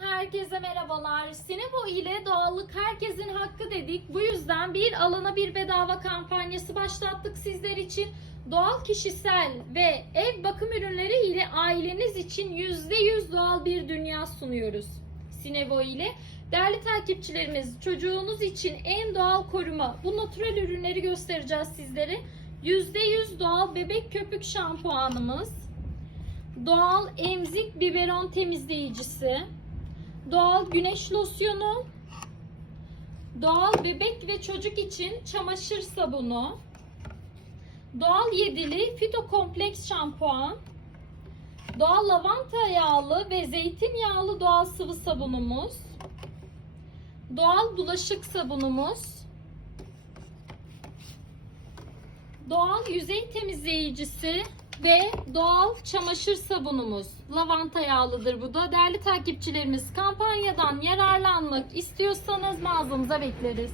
herkese merhabalar. Sinebo ile doğallık herkesin hakkı dedik. Bu yüzden bir alana bir bedava kampanyası başlattık sizler için. Doğal kişisel ve ev bakım ürünleri ile aileniz için %100 doğal bir dünya sunuyoruz. Sinebo ile. Değerli takipçilerimiz çocuğunuz için en doğal koruma bu natürel ürünleri göstereceğiz sizlere. %100 doğal bebek köpük şampuanımız. Doğal emzik biberon temizleyicisi, doğal güneş losyonu, doğal bebek ve çocuk için çamaşır sabunu, doğal yedili fitokompleks şampuan, doğal lavanta yağlı ve zeytinyağlı doğal sıvı sabunumuz, doğal bulaşık sabunumuz, doğal yüzey temizleyicisi ve doğal çamaşır sabunumuz. Lavanta yağlıdır bu da. Değerli takipçilerimiz kampanyadan yararlanmak istiyorsanız mağazamıza bekleriz.